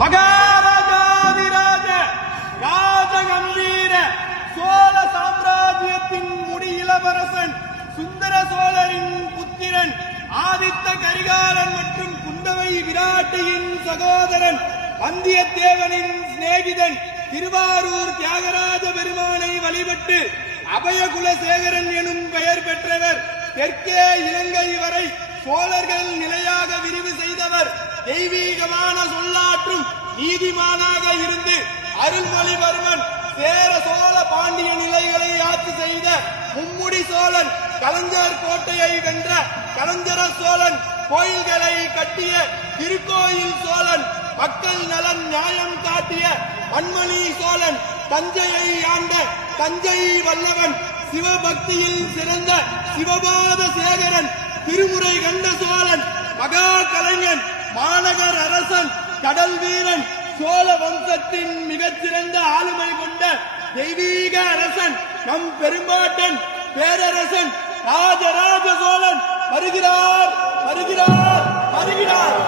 மகாராஜாதிராஜ ராஜகம்பீர சோழ சாம்ராஜ்யத்தின் முடி இளவரசன் சுந்தர சோழரின் புத்திரன் ஆதித்த கரிகாலன் மற்றும் குந்தவை விராட்டியின் சகோதரன் வந்தியத்தேவனின் சிநேகிதன் திருவாரூர் தியாகராஜ பெருமானை வழிபட்டு அபயகுலசேகரன் எனும் பெயர் பெற்றவர். தெற்கே இலங்கை வரை சோழர்கள் நிலையாக விரிவு செய்தவர். தெய்வீகமான சொல்லாற்றும் நீதிமானாக இருந்து அருள்மொழிவர்மன் சேர சோழ பாண்டிய நிலைகளை ஆட்சி செய்த மும்முடி சோழன், கலைஞர் கோட்டையை வென்ற கலைஞர சோழன், கோயில்களை கட்டிய திருக்கோயில் சோழன், மக்கள் நலன் நியாயம் காட்டிய மண்மணி சோழன், தஞ்சையை ஆண்ட தஞ்சை வல்லவன், சிவபக்தியில் சிறந்த சிவபாத சேகரன், திருமுறை கண்ட சோழன், மகா கலைஞன், மாநகர் அரசன், கடல் வீரன், சோழ வம்சத்தின் மிகச்சிறந்த ஆளுமை கொண்ட தெய்வீக அரசன், நம் பெரும்பாட்டன் பேரரசன் ராஜராஜ சோழன் வருகிறார் வருகிறார் வருகிறார்.